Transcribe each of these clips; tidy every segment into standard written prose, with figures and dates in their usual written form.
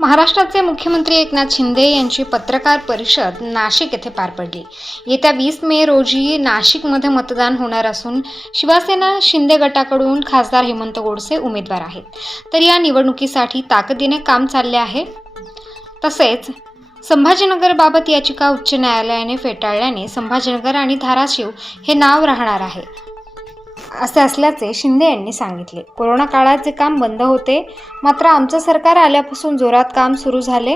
महाराष्ट्राचे मुख्यमंत्री एकनाथ शिंदे यांची पत्रकार परिषद नाशिक येथे पार पडली। येत्या 20 मे रोजी नाशिकमध्ये मतदान होणार असून शिवसेना शिंदे गटाकडून खासदार हेमंत गोडसे उमेदवार आहेत। तर या निवडणुकीसाठी ताकदीने काम चालले आहे। तसेच संभाजीनगरबाबत याचिका उच्च न्यायालयाने फेटाळल्याने संभाजीनगर आणि धाराशिव हे नाव राहणार आहे असे असल्याचे शिंदे यांनी सांगितले। कोरोना काळात जे काम बंद होते, मात्र आमचं सरकार आल्यापासून जोरात काम सुरू झाले,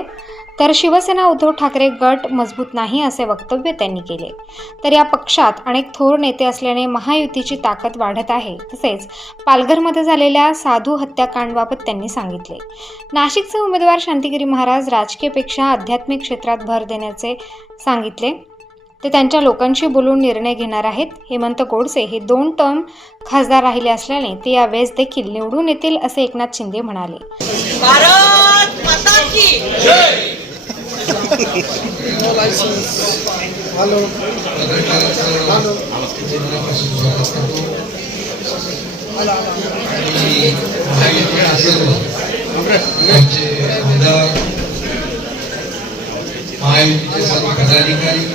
तर शिवसेना उद्धव ठाकरे गट मजबूत नाही असे वक्तव्य त्यांनी केले। तर या पक्षात अनेक थोर नेते असल्याने महायुतीची ताकद वाढत आहे। तसेच पालघरमध्ये झालेल्या साधू हत्याकांडाबाबत त्यांनी सांगितले। नाशिकचे उमेदवार शांतिगिरी महाराज राजकीयपेक्षा आध्यात्मिक क्षेत्रात भर देण्याचे सांगितले। ते त्यांच्या लोकांशी बोलून निर्णय घेणार आहेत। हेमंत गोडसे हे 2 टर्म खासदार राहिले असल्याने ते यावेळेस देखील निवडून येतील असे एकनाथ शिंदे म्हणाले। भारत माता की जय। महायुतीचे सर्व पदाधिकारी,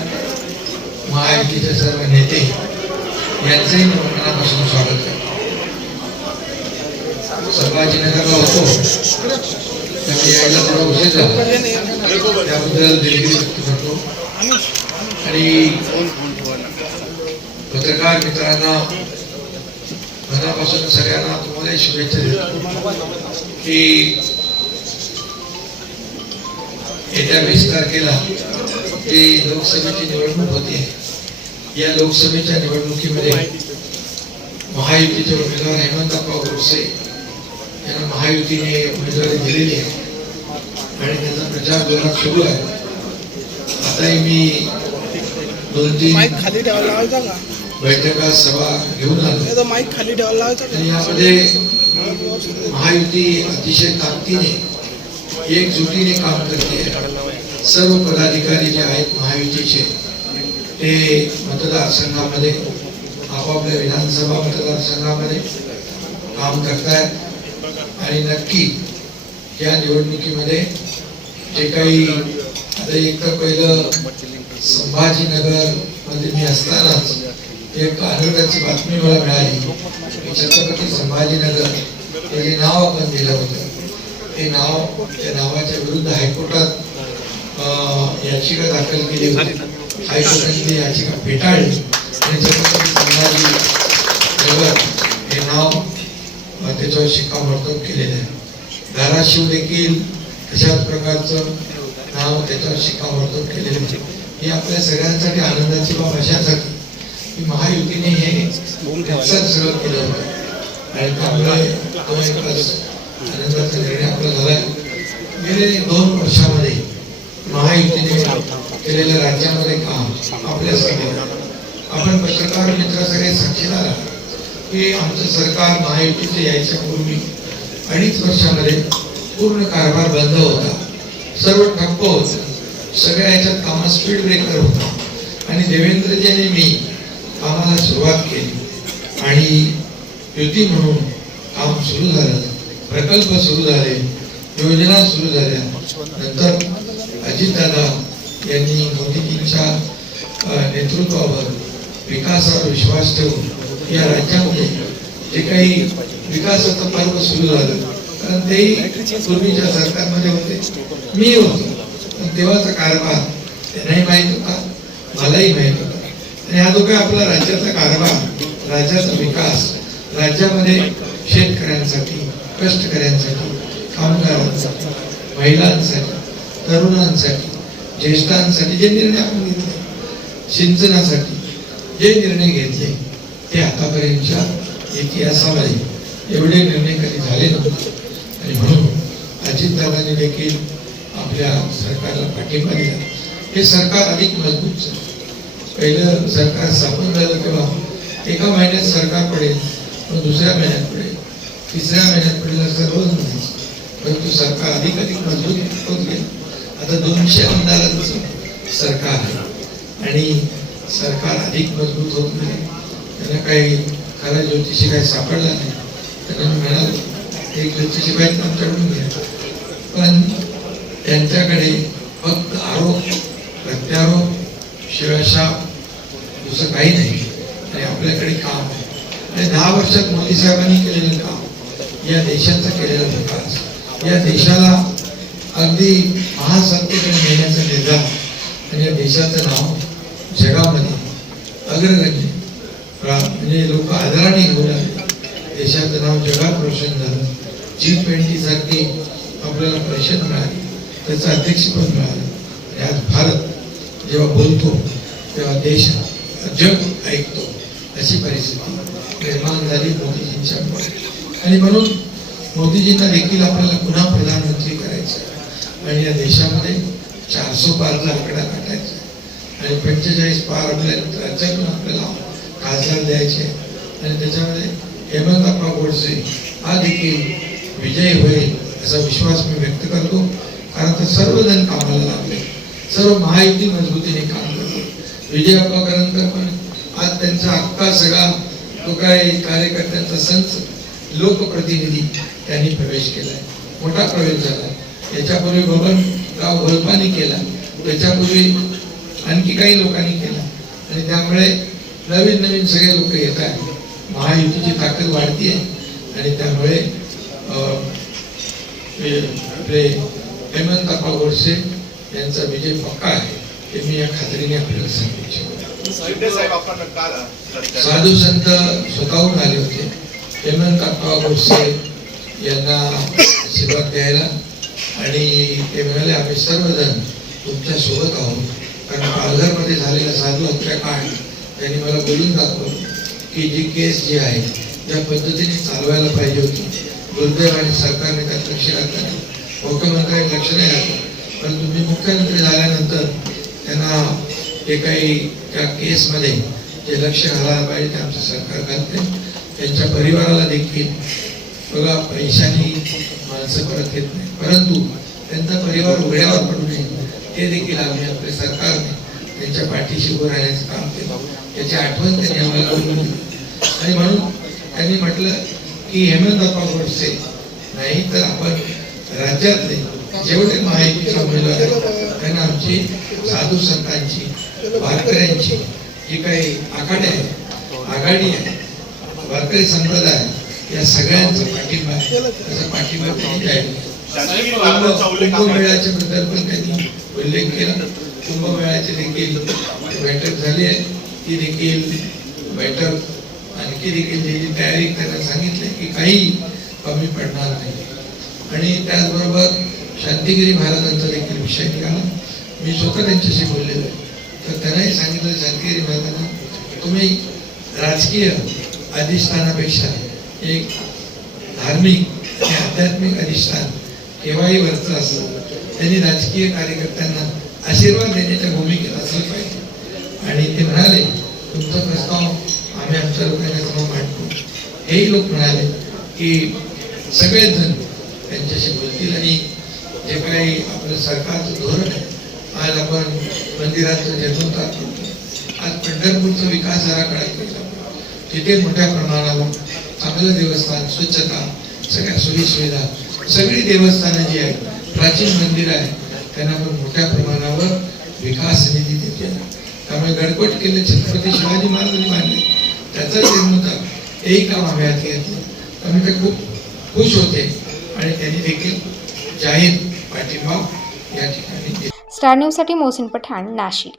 महायुतीचे सर्व नेते यांचंही मनापासून स्वागत करतो। संभाजीनगरला होतो त्यामुळे यायला थोडा उशीर झाला, त्याबद्दल दिलगिरी व्यक्त करतो। आणि पत्रकार मित्रांना मनापासून सगळ्यांना तुम्हाला शुभेच्छा देतो की येत्या 20 तारखेला जी लोकसभेची निवडणूक होती, या लोकसभेच्या निवडणुकीमध्ये महायुतीचे उमेदवार हेमंत गोडसे यांना महायुतीने उमेदवारी दिलेली आहे आणि त्यांचा प्रचार जोरात सुरू आहे। आताही मी 2-3 बैठका सभा घेऊन आलो। यामध्ये महायुती अतिशय ताकदीने एकजुटीने काम करते। सर्व पदाधिकारी जे आहेत महायुतीचे ते मतदारसंघामध्ये आपापल्या विधानसभा मतदारसंघामध्ये काम करतायत आणि नक्की या निवडणुकीमध्ये जे काही आता एक तर पहिलं संभाजीनगर मध्ये मी असतानाच एक आनंदाची बातमी मला मिळाली की छत्रपती संभाजीनगर हे जे नाव आपण दिलं होतं ते नाव, त्या नावाच्या विरुद्ध हायकोर्टात याचिका दाखल केली होती। हायकोर्टाने याचिका फेटाळली आणि छत्रपती संभाजीनगर हे नाव त्याच्यावर शिक्कामोर्तब केलेलं आहे। धाराशिव देखील अशाच प्रकारचं नाव त्याच्यावर शिक्कामोर्तब केलेलं आहे। ही आपल्या सगळ्यांसाठी आनंदाची बाब अशासाठी की महायुतीने हे सगळं केलं होतं आणि त्यामुळे तो एक आनंदाचा निर्णय आपला झाला। गेले 2 वर्षामध्ये महायुतीने केलेल्या राज्यामध्ये काम आपल्यासाठी आपण पत्रकार मित्र सगळे साक्षीदार आहात की आमचं सरकार महायुतीचे यायच्या पूर्वी 2.5 वर्षामध्ये पूर्ण कारभार बंद होता, सर्व ठप्प होतं, सगळ्या याच्यात कामात स्पीड ब्रेकर होता आणि देवेंद्रजींनी मी कामाला सुरुवात केली आणि युती म्हणून काम सुरू झालं, प्रकल्प सुरू झाले, योजना सुरू झाल्या। नंतर अजितदादा यांनी मोदीजींच्या नेतृत्वावर विकासावर विश्वास ठेवून या राज्यामध्ये जे काही विकासाचं पर्व सुरू झालं, कारण तेही पूर्वीच्या सरकारमध्ये होते, मी होतो, पण तेव्हाचा कारभार त्यांनाही माहीत होता, मलाही माहीत होता आणि हा जो काही आपला राज्याचा कारभार, राज्याचा विकास, राज्यामध्ये शेतकऱ्यांसाठी, कष्टकऱ्यांसाठी, कामगारांसाठी, महिलांसाठी, तरुणांसाठी, ज्येष्ठांसाठी जे निर्णय आपण घेतले, सिंचनासाठी जे निर्णय घेतले ते आतापर्यंतच्या इतिहासामध्ये एवढे निर्णय कधी झाले नव्हते आणि म्हणून अजितदादांनी देखील आपल्या सरकारला पाठिंबा दिला। हे सरकार अधिक मजबूत झालं। पहिलं सरकार स्थापन झालं तेव्हा एका महिन्यात सरकार पडेल, पण दुसऱ्या महिन्यात पडेल, तिसऱ्या महिन्यात पडेल असं रोज नाही, परंतु सरकार अधिक मजबूत होत गेलं। आता 200 आमदारांचं सरकार आहे आणि सरकार अधिक मजबूत होत नाही। त्यांना काही खरा ज्योतिषी काही सापडला नाही, त्यांना म्हणाल एक ज्योतिषी बाईक आमच्याकडून घ्या, पण त्यांच्याकडे फक्त आरोप प्रत्यारोप शिवाशाप दुसरं काही नाही आणि आपल्याकडे काम आहे. आणि 10 वर्षात मोदी साहेबांनी केलेलं काम, या देशाचा केलेला विकास, या देशाला अगदी महासत्तेकडे नेण्याचा निर्धार आणि या देशाचं नाव जगामध्ये अग्रगण्य म्हणजे लोक आदराने घेऊन आले. देशाचं नाव जगात रोशन झालं. G20 सारखी आपल्याला परिषद मिळाली, त्याचं अध्यक्षपद मिळालं. आणि आज भारत जेव्हा बोलतो तेव्हा देश जग ऐकतो, अशी परिस्थिती निर्माण झाली मोदीजींच्यामुळे. आणि म्हणून मोदीजींना देखील आपल्याला पुन्हा प्रधानमंत्री करायचं आणि या देशामध्ये 400 पारचा आकडा गाठायचा आणि 45 पार आपल्या राज्यातून आपल्याला खासदार द्यायचे आणि त्याच्यामध्ये हेमंतप्पा गोडसे हा देखील विजय होईल असा विश्वास मी व्यक्त करतो. कारण तर सर्वजण कामाला लागले, सर्व महायुती मजबूतीने काम करतो. विजयप्पा करंकर पण आज त्यांचा अख्खा सगळा तो काय कार्यकर्त्यांचा संच लोकप्रतिनिधी त्यांनी प्रवेश केलाय, मोठा प्रवेश झाला. याच्यापूर्वी बबनराव गोलपानी केला, त्याच्यापूर्वी आणखी काही लोकांनी केला आणि त्यामुळे नवीन नवीन सगळे लोक येत आहेत. महायुतीची ताकद वाढती आहे आणि त्यामुळे आपले हेमंतप्पा गोडसे यांचा विजय पक्का आहे हे मी या खात्रीने आपल्याला सांगू इच्छितो. साधू संत स्वतःहून आले होते हेमंतप्पा गोडसे यांना आशीर्वाद द्यायला आणि ते म्हणाले आम्ही सर्वजण तुमच्या सोबत आहोत. कारण पालघरमध्ये झालेला साधू हत्याकांड त्यांनी मला बोलून दाखवलं की जी केस जी आहे ज्या पद्धतीने चालवायला पाहिजे होती, दुर्दैवाने सरकारने त्यात लक्ष घातलं नाही, मुख्यमंत्र्यांनी लक्ष नाही घातलं. पण तुम्ही मुख्यमंत्री झाल्यानंतर त्यांना जे काही त्या केसमध्ये जे लक्ष घालायला पाहिजे ते आमचं सरकार घालते. त्यांच्या परिवाराला देखील बघा पैशाने माणसं परत येत नाही, परंतु त्यांचा परिवार उघड्यावर पडू नये हे देखील आम्ही आपल्या सरकारने त्यांच्या पाठीशी उभं राहण्याचं काम केलं. त्याची आठवण त्यांनी आम्हाला करून दिली आणि म्हणून त्यांनी म्हटलं की हेमंतप्पा गोडसे नाही तर आपण राज्यातले जेवढे महायुतीचे उमेदवार आहेत त्यांना आमची साधू संतांची वारकऱ्यांची जी काही आघाडी आहे वारकरी संप्रदाय या सगळ्यांचा पाठिंबा आहे. त्याचा पाठिंबा त्यांनी जाहीर केला. कुंभमेळ्याच्या बद्दल पण त्यांनी उल्लेख केला. कुंभमेळ्याची देखील बैठक झाली आहे, ती देखील बैठक आणखी देखील त्याची तयारी त्यांना सांगितली की काही कमी पडणार नाही. आणि त्याचबरोबर शांतिगिरी महाराजांचा देखील विषय निघाला. मी स्वतः त्यांच्याशी बोललेलो आहे तर त्यांनाही सांगितलं शांतिगिरी महाराजांना तुम्ही राजकीय अधिष्ठानापेक्षा एक धार्मिक आणि आध्यात्मिक अधिष्ठान केव्हाही वरचं असतं. त्यांनी राजकीय कार्यकर्त्यांना आशीर्वाद देण्याच्या भूमिकेत असलं पाहिजे आणि ते म्हणाले तुमचा प्रस्ताव आम्ही आमच्या लोकांच्या समोर मांडतो. हेही लोक म्हणाले की सगळेच जण त्यांच्याशी बोलतील आणि जे काही आपलं सरकारचं धोरण आहे, आज आपण मंदिराचं जीर्णोद्धार करतो, आज पंढरपूरचा विकास आराखडा केला, तिथे मोठ्या प्रमाणावर चांगलं देवस्थान, स्वच्छता, सगळ्या सोयीसुविधा, सगळी देवस्थानं जी आहेत, प्राचीन मंदिर आहे त्यांना पण मोठ्या प्रमाणावर विकास निधी देते. त्यामुळे गडकोट किल्ले छत्रपती शिवाजी महाराजांनी बांधले, त्याचा जीर्णोद्धार तेही काम आम्ही हाती घेतलं. त्यामुळे ते खूप खुश होते आणि त्यांनी देखील जाहीर पाठिंबा या ठिकाणी दिला. स्टार न्यूजसाठी मोहसिन पठाण, नाशिक.